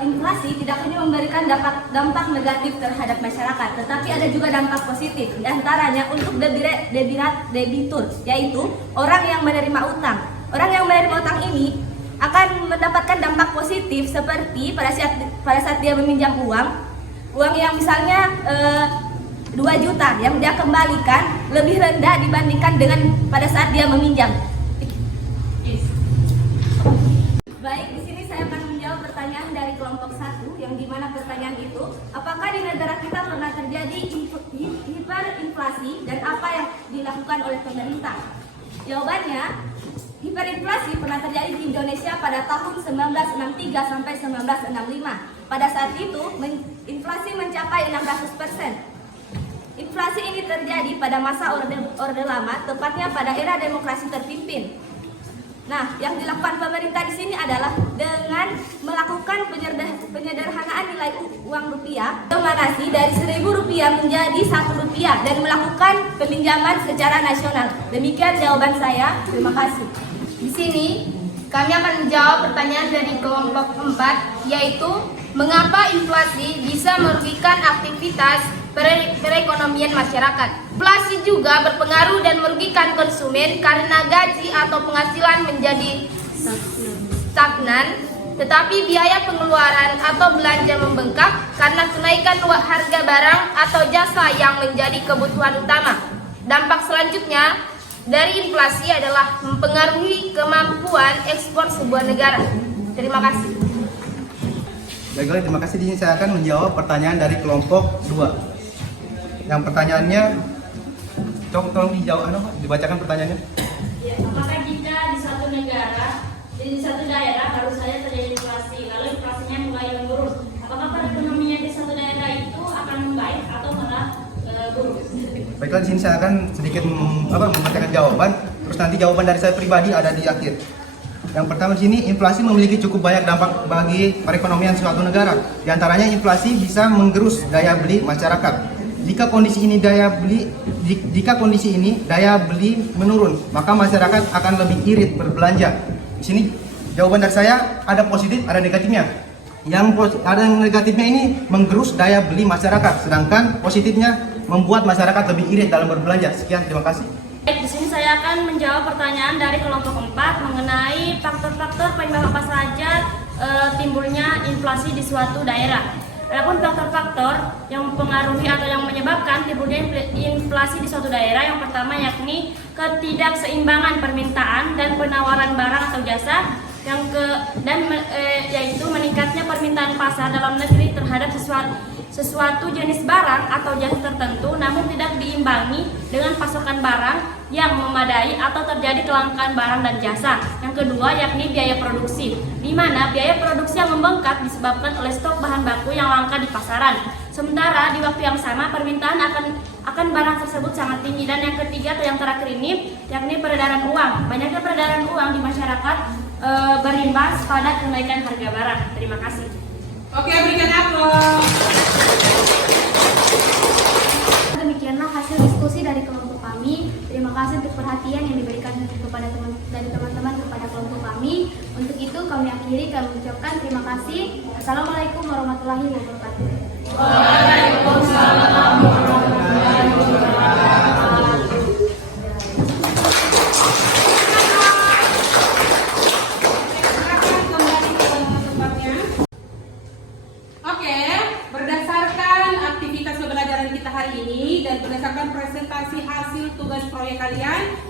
Inflasi tidak hanya memberikan dampak negatif terhadap masyarakat, tetapi ada juga dampak positif. Di antaranya untuk debitur, yaitu orang yang menerima utang. Orang yang menerima utang ini akan mendapatkan dampak positif seperti pada saat dia meminjam uang yang misalnya 2 juta yang dia kembalikan lebih rendah dibandingkan dengan pada saat dia meminjam. Baik, di sini saya akan menjawab pertanyaan dari kelompok 1 yang dimana pertanyaan itu, apakah di negara kita pernah terjadi hiperinflasi dan apa yang dilakukan oleh pemerintah? Jawabannya, hiperinflasi pernah terjadi di Indonesia pada tahun 1963 sampai 1965. Pada saat itu, inflasi mencapai 600%. Inflasi ini terjadi pada masa Orde Lama, tepatnya pada era demokrasi terpimpin. Nah, yang dilakukan pemerintah di sini adalah dengan melakukan penyederhanaan nilai uang rupiah, donasi dari Rp1.000 menjadi Rp1 dan melakukan peminjaman secara nasional. Demikian jawaban saya. Terima kasih. Di sini kami akan menjawab pertanyaan dari kelompok 4, yaitu mengapa inflasi bisa merugikan aktivitas perekonomian masyarakat. Inflasi juga berpengaruh dan merugikan konsumen karena gaji atau penghasilan menjadi stagnan, tetapi biaya pengeluaran atau belanja membengkak karena kenaikan harga barang atau jasa yang menjadi kebutuhan utama. Dampak selanjutnya dari inflasi adalah mempengaruhi kemampuan ekspor sebuah negara. Terima kasih. Baiklah, terima kasih. Di sini saya akan menjawab pertanyaan dari kelompok 2. Yang pertanyaannya, tolong dijawab, dibacakan pertanyaannya. Ya, apakah jika di suatu negara, di suatu daerah baru saja terjadi inflasi, lalu inflasinya mulai menurun, apakah perekonomian di suatu daerah itu akan membaik atau malah buruk? Baiklah, di sini saya akan sedikit membacakan jawaban, terus nanti jawaban dari saya pribadi ada di akhir. Yang pertama di sini, inflasi memiliki cukup banyak dampak bagi perekonomian suatu negara. Di antaranya inflasi bisa menggerus daya beli masyarakat. Jika kondisi ini daya beli menurun, maka masyarakat akan lebih irit berbelanja. Di sini jawaban dari saya ada positif, ada negatifnya. Yang negatifnya ini menggerus daya beli masyarakat, sedangkan positifnya membuat masyarakat lebih irit dalam berbelanja. Sekian, terima kasih. Di sini saya akan menjawab pertanyaan dari kelompok 4 mengenai faktor-faktor penyebab apa saja timbulnya inflasi di suatu daerah. Adapun faktor-faktor yang mempengaruhi atau yang menyebabkan timbulnya inflasi di suatu daerah, yang pertama yakni ketidakseimbangan permintaan dan penawaran barang atau jasa, yaitu meningkatnya permintaan pasar dalam negeri terhadap sesuatu jenis barang atau jasa tertentu namun tidak diimbangi dengan pasokan barang yang memadai atau terjadi kelangkaan barang dan jasa. Yang kedua yakni biaya produksi, di mana biaya produksi yang membengkak disebabkan oleh stok bahan baku yang langka di pasaran. Sementara di waktu yang sama permintaan akan barang tersebut sangat tinggi. Dan yang ketiga atau yang terakhir ini yakni peredaran uang. Banyaknya peredaran uang di masyarakat berimbas pada kenaikan harga barang. Terima kasih. Oke, berikan aplaus. Demikianlah hasil diskusi dari kelompok kami. Terima kasih untuk perhatian yang diberikan kepada teman-teman kepada kelompok kami. Untuk itu kami akhiri, kami ucapkan terima kasih. Assalamualaikum warahmatullahi wabarakatuh. Waalaikumsalam warahmatullahi wabarakatuh. Oke, berdasarkan aktivitas pembelajaran kita hari ini dan berdasarkan presentasi hasil tugas proyek kalian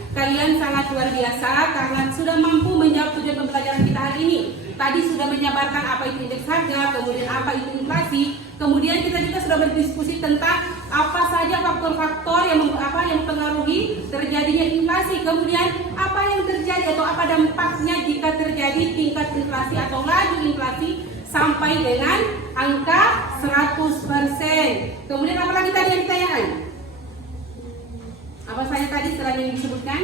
sangat luar biasa karena sudah mampu menjawab tujuan pembelajaran kita hari ini. Tadi sudah menjabarkan apa itu indeks harga, kemudian apa itu inflasi, kemudian kita juga sudah berdiskusi tentang apa saja faktor-faktor yang mempengaruhi terjadinya inflasi, kemudian apa yang terjadi atau apa dampaknya jika terjadi tingkat inflasi atau laju inflasi sampai dengan angka 100%. Kemudian apa lagi tadi yang ditanyakan? Apa saja tadi setelah yang disebutkan?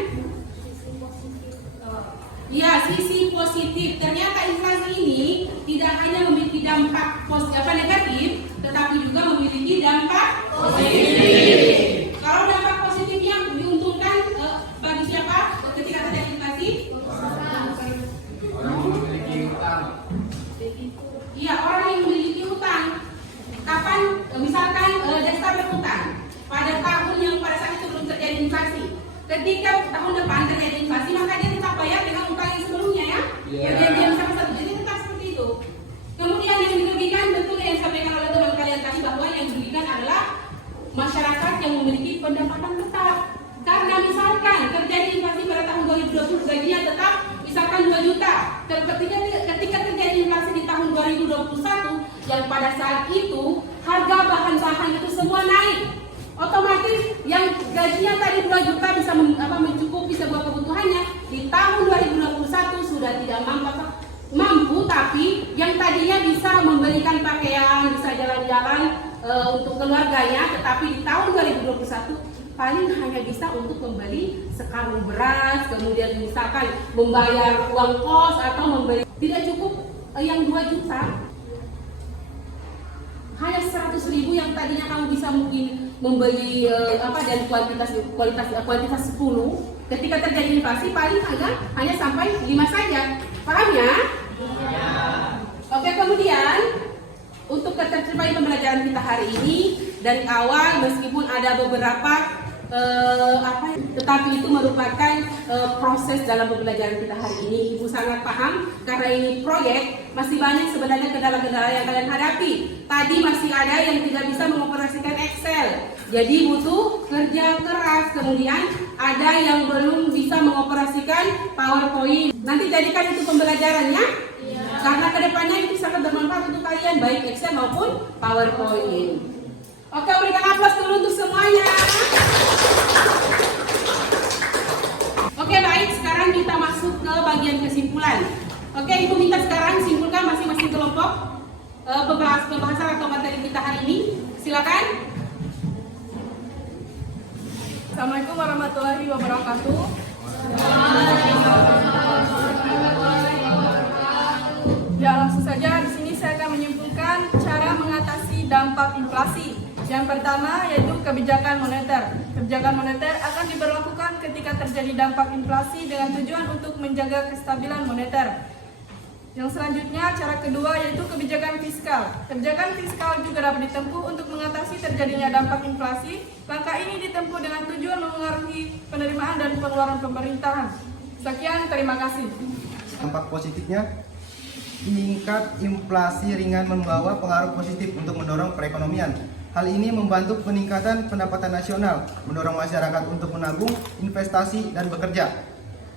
Ya, sisi positif. Ternyata inflasi ini tidak hanya memiliki dampak negatif, tetapi juga memiliki dampak positif. Kalau dampak positifnya diuntungkan bagi siapa ketika terjadi inflasi? Orang yang memiliki utang. Iya, orang yang memiliki utang. Kapan misalkan Desta berutang pada tahun yang pada saat itu belum terjadi inflasi. Ketika tahun depan terjadi inflasi, maka dia tetap bayar dengan utang yang sebelumnya ya. Perjanjian sama satu, jadi tetap seperti itu. Kemudian yang dirugikan tentu yang disampaikan oleh teman kalian tadi bahwa yang dirugikan adalah masyarakat yang memiliki pendapatan tetap. Karena misalkan terjadi inflasi pada tahun 2020 gajinya tetap misalkan 2 juta. Ketika terjadi inflasi di tahun 2021 yang pada saat itu harga bahan-bahan itu semua naik, otomatis yang gajinya tadi 2 juta bisa mencukupi sebuah kebutuhannya di tahun 2021 sudah tidak mampu, tapi yang tadinya bisa membelikan pakaian, bisa jalan-jalan untuk keluarganya, tetapi di tahun 2021 paling hanya bisa untuk membeli sekarung beras, kemudian misalkan membayar uang kos atau membeli tidak cukup yang 2 juta, hanya 100.000 yang tadinya kamu bisa mungkin membeli dan kuantitas 10, ketika terjadi inflasi paling hanya sampai 5 saja. Paham ya? Oke, kemudian untuk ketercapaian pembelajaran kita hari ini dari awal meskipun ada beberapa tetapi itu merupakan proses dalam pembelajaran kita hari ini. Ibu sangat paham karena ini proyek, masih banyak sebenarnya kendala-kendala yang kalian hadapi. Tadi masih ada yang tidak bisa mengoperasikan Excel, jadi butuh kerja keras. Kemudian ada yang belum bisa mengoperasikan PowerPoint. Nanti jadikan itu pembelajarannya, karena kedepannya itu sangat bermanfaat untuk kalian baik Excel maupun PowerPoint. Oke, berikan aplaus dulu untuk semuanya. Oke, baik, sekarang kita masuk ke bagian kesimpulan. Oke, Ibu minta sekarang simpulkan masing-masing kelompok pembahasan atau materi kita hari ini. Silakan. Assalamualaikum warahmatullahi wabarakatuh. Ya, langsung saja di sini saya akan menyimpulkan cara mengatasi dampak inflasi. Yang pertama yaitu kebijakan moneter. Kebijakan moneter akan diberlakukan ketika terjadi dampak inflasi dengan tujuan untuk menjaga kestabilan moneter. Yang selanjutnya, cara kedua yaitu kebijakan fiskal. Kebijakan fiskal juga dapat ditempuh untuk mengatasi terjadinya dampak inflasi. Langkah ini ditempuh dengan tujuan memengaruhi penerimaan dan pengeluaran pemerintahan. Sekian, terima kasih. Dampak positifnya, tingkat inflasi ringan membawa pengaruh positif untuk mendorong perekonomian. Hal ini membantu peningkatan pendapatan nasional, mendorong masyarakat untuk menabung, investasi, dan bekerja.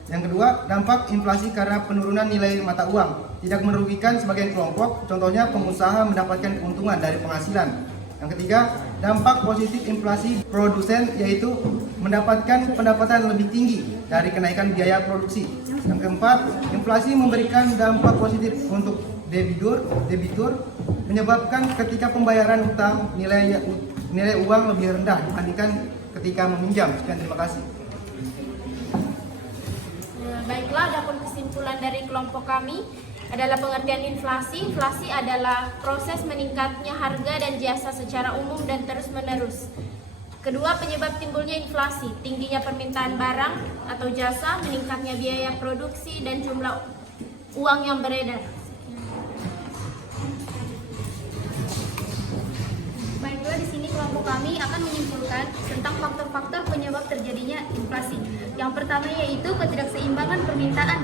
Yang kedua, dampak inflasi karena penurunan nilai mata uang tidak merugikan sebagian kelompok, contohnya pengusaha mendapatkan keuntungan dari penghasilan. Yang ketiga, dampak positif inflasi produsen yaitu mendapatkan pendapatan lebih tinggi dari kenaikan biaya produksi. Yang keempat, inflasi memberikan dampak positif untuk debitur menyebabkan ketika pembayaran utang nilai uang lebih rendah dibandingkan ketika meminjam. Sekian, terima kasih. Baiklah, adapun kesimpulan dari kelompok kami adalah pengertian inflasi. Inflasi adalah proses meningkatnya harga dan jasa secara umum dan terus-menerus. Kedua, penyebab timbulnya inflasi, tingginya permintaan barang atau jasa, meningkatnya biaya produksi dan jumlah uang yang beredar. Baiklah, di sini kelompok kami akan menyimpulkan tentang faktor-faktor penyebab terjadinya inflasi. Yang pertama yaitu ketidakseimbangan permintaan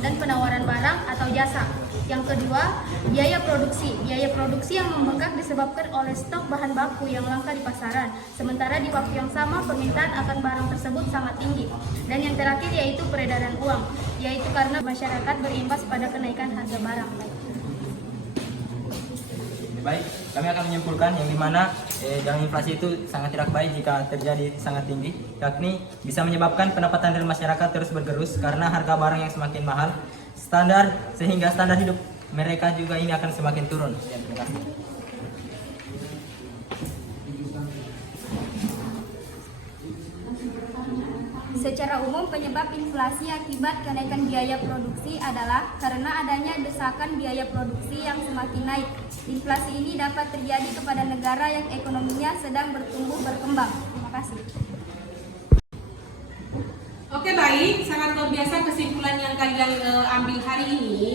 dan penawaran barang atau jasa. Yang kedua, biaya produksi. Biaya produksi yang membengkak disebabkan oleh stok bahan baku yang langka di pasaran. Sementara di waktu yang sama permintaan akan barang tersebut sangat tinggi. Dan yang terakhir yaitu peredaran uang, yaitu karena masyarakat berimbas pada kenaikan harga barang. Baik, kami akan menyimpulkan yang dimana yang inflasi itu sangat tidak baik jika terjadi sangat tinggi, yakni bisa menyebabkan pendapatan dari masyarakat terus bergerus karena harga barang yang semakin mahal, sehingga standar hidup mereka juga ini akan semakin turun. Ya, terima kasih. Secara umum, penyebab inflasi akibat kenaikan biaya produksi adalah karena adanya desakan biaya produksi yang semakin naik. Inflasi ini dapat terjadi kepada negara yang ekonominya sedang bertumbuh berkembang. Terima kasih. Oke, baik, sangat luar biasa kesimpulan yang kalian ambil hari ini.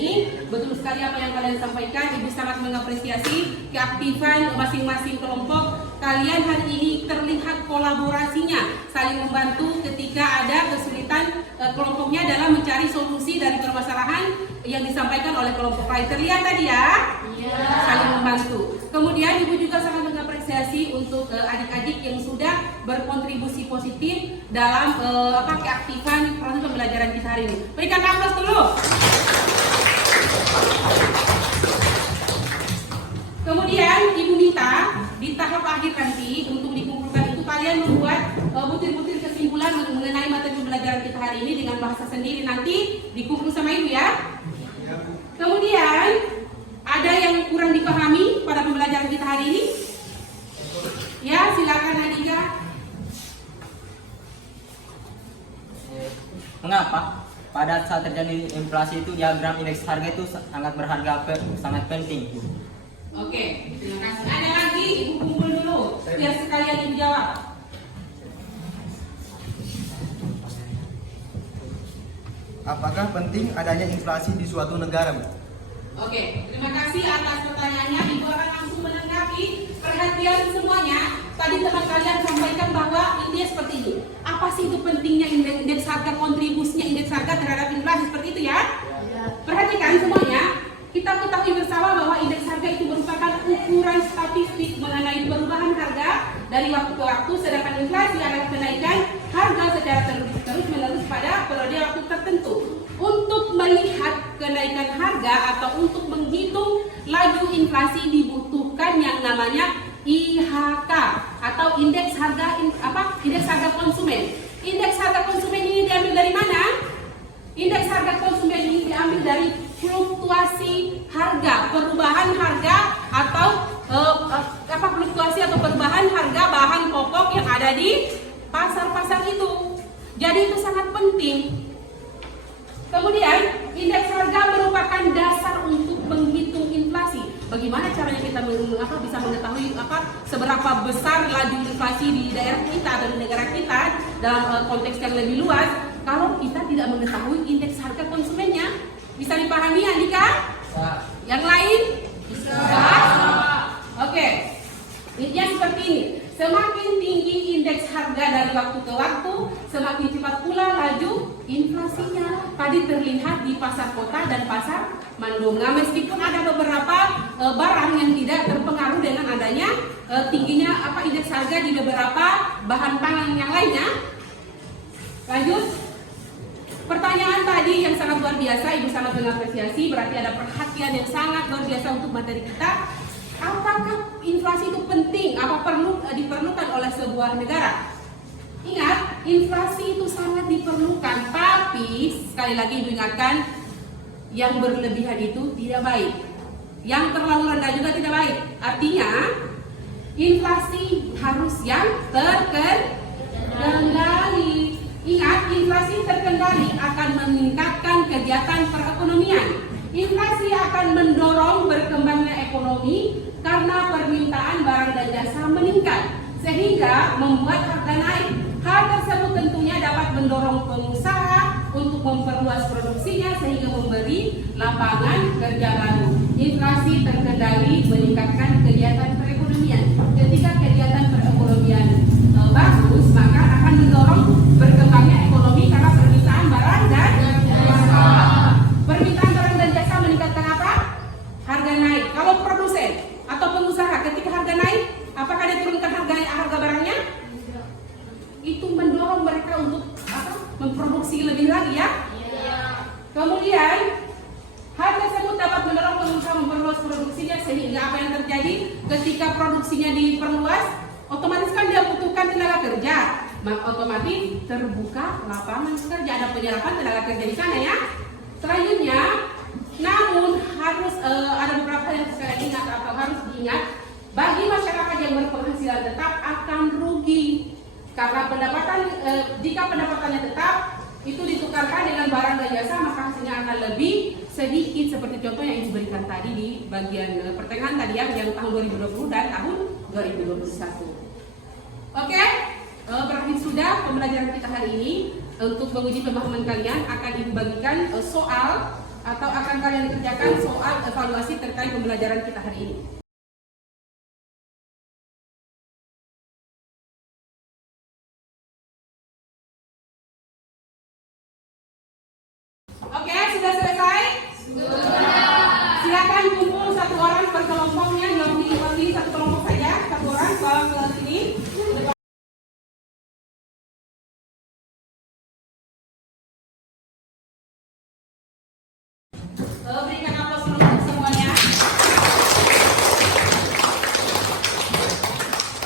Betul sekali apa yang kalian sampaikan. Ibu sangat mengapresiasi keaktifan masing-masing kelompok. Kalian hari ini terlihat kolaborasinya, saling membantu ketika ada kesulitan kelompoknya dalam mencari solusi dari permasalahan yang disampaikan oleh kelompok lain. Terlihat tadi ya? Iya. Saling membantu. Kemudian Ibu juga sangat mengapresiasi untuk adik-adik yang sudah berkontribusi positif dalam keaktifan proses pembelajaran kita hari ini. Berikan aplaus dulu. Kemudian Ibu minta di tahap akhir nanti untuk dikumpulkan itu kalian membuat butir-butir kesimpulan mengenai materi pembelajaran kita hari ini dengan bahasa sendiri, nanti dikumpul sama Ibu ya. Kemudian ada yang kurang dipahami pada pembelajaran kita hari ini? Ya, silakan Nadika. Mengapa pada saat terjadi inflasi itu diagram indeks harga itu sangat berharga, sangat penting? Oke, terima kasih. Ada lagi, Ibu kumpul dulu biar sekalian Ibu jawab. Apakah penting adanya inflasi di suatu negara? Oke, terima kasih atas pertanyaannya. Ibu akan langsung menanggapi. Perhatian semuanya. Tadi teman kalian sampaikan bahwa intinya seperti ini. Apa sih itu pentingnya indeks harga, kontribusinya indeks harga terhadap inflasi seperti itu ya? Perhatikan semuanya. Kita ketahui bersama bahwa indeks harga itu merupakan ukuran statistik mengenai perubahan harga dari waktu ke waktu, sedangkan inflasi adalah kenaikan harga secara terus-menerus pada periode waktu tertentu. Untuk melihat kenaikan harga atau untuk menghitung laju inflasi dibutuhkan yang namanya IHK atau indeks harga konsumen. Indeks harga konsumen ini diambil dari mana? Indeks harga konsumen ini diambil dari fluktuasi harga, perubahan harga atau fluktuasi atau perubahan harga bahan pokok yang ada di pasar-pasar itu. Jadi itu sangat penting. Kemudian indeks harga merupakan dasar untuk menghitung inflasi. Bagaimana caranya kita bisa mengetahui seberapa besar laju inflasi di daerah kita atau di negara kita dalam konteks yang lebih luas kalau kita tidak mengetahui indeks harga konsumennya? Bisa dipahami Andika? Yang lain? Bisa. Oke. Intinya seperti ini. Semakin tinggi indeks harga dari waktu ke waktu, semakin cepat pula laju inflasinya. Tadi terlihat di pasar kota dan pasar Mandunga, meskipun ada beberapa barang yang tidak terpengaruh dengan adanya tingginya indeks harga di beberapa bahan pangan yang lainnya. Lanjut. Pertanyaan tadi yang sangat luar biasa, Ibu sangat mengapresiasi, berarti ada perhatian yang sangat luar biasa untuk materi kita. Apa apakah inflasi itu penting? Apa perlu diperlukan oleh sebuah negara? Ingat, inflasi itu sangat diperlukan, tapi sekali lagi Ibu ingatkan, yang berlebihan itu tidak baik. Yang terlalu rendah juga tidak baik. Artinya, inflasi harus yang terkendali. Ingat, inflasi terkendali akan meningkatkan kegiatan perekonomian. Inflasi akan mendorong berkembangnya ekonomi karena permintaan barang dan jasa meningkat, sehingga membuat harga naik. Hal tersebut tentunya dapat mendorong pengusaha untuk memperluas produksinya sehingga memberi lapangan kerja baru. Inflasi terkendali meningkatkan kegiatan perekonomian. Ketika kegiatan perekonomian bagus, maka akan mendorong berkembangnya ekonomi karena permintaan barang dan jasa. Permintaan barang dan jasa meningkatkan apa? Harga naik. Kalau produsen atau pengusaha ketika harga naik, apakah dia turunkan harga barangnya? Itu mendorong mereka untuk memproduksi lebih lagi ya. Kemudian hal tersebut dapat mendorong pengusaha memperluas produksinya, sehingga apa yang terjadi ketika produksinya diperluas, otomatis kan dia butuhkan tenaga kerja, maka otomatis terbuka lapangan kerja, ada penyerapan tenaga kerja di sana ya. Selanjutnya, namun harus ada beberapa yang sekali ingat atau harus diingat, bagi masyarakat yang berpenghasilan tetap akan rugi karena jika pendapatannya tetap itu ditukarkan dengan barang dan jasa, maka hasilnya akan lebih sedikit, seperti contoh yang diberikan tadi di bagian pertengahan tadi yang tahun 2020 dan tahun 2021. Oke, berarti sudah pembelajaran kita hari ini. Untuk menguji pemahaman kalian akan Ibu bagikan soal atau akan kalian kerjakan soal evaluasi terkait pembelajaran kita hari ini. Oke, sudah selesai? Sudah. Silakan kumpul satu orang per kelompoknya, diwakili satu kelompok saja, satu orang ke sini. Berikan aplaus untuk semuanya.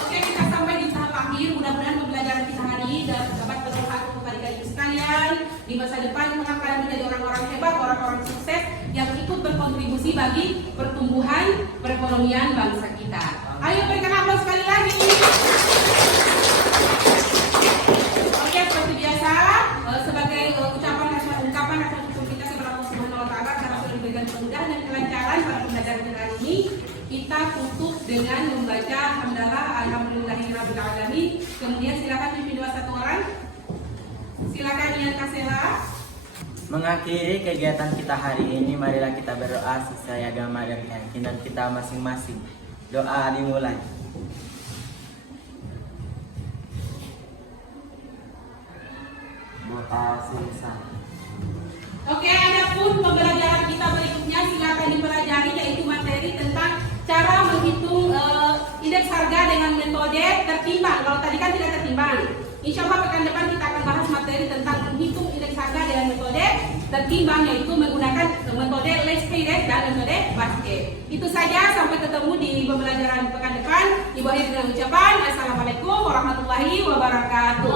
Oke, kita sampai di tahap akhir. Mudah-mudahan pembelajaran kita hari ini dapat bermanfaat untuk adik-adik sekalian. Di masa depan maka kalian menjadi orang-orang hebat, orang-orang sukses yang ikut berkontribusi bagi pertumbuhan perekonomian bangsa kita. Ayo berikan aplaus sekali lagi. Oke, seperti biasa, sebagai ungkapan rasa syukur kita kepada Allah Subhanahu wa Ta'ala karena sudah diberikan kemudahan dan kelancaran pada pembelajaran kita hari ini, kita tutup dengan membaca hamdalah alhamdulillahirabbil alamin. Kemudian silakan pimpin satu orang. Silakan Ian Kasela. Mengakhiri kegiatan kita hari ini, marilah kita berdoa sesuai agama dan keyakinan kita masing-masing. Doa dimulai. Doa selesai. Oke, adapun pembelajaran kita berikutnya silakan dipelajari, yaitu materi tentang cara menghitung indeks harga dengan metode tertimbang. Kalau tadi kan tidak tertimbang. Insya Allah pekan depan kita akan bahas materi tentang menghitung indeks harga dengan metode tertimbang, yaitu menggunakan metode Lex Perez dan metode basket. Itu saja, sampai ketemu di pembelajaran pekan depan. Ibu akhir dengan ucapan Assalamualaikum warahmatullahi wabarakatuh.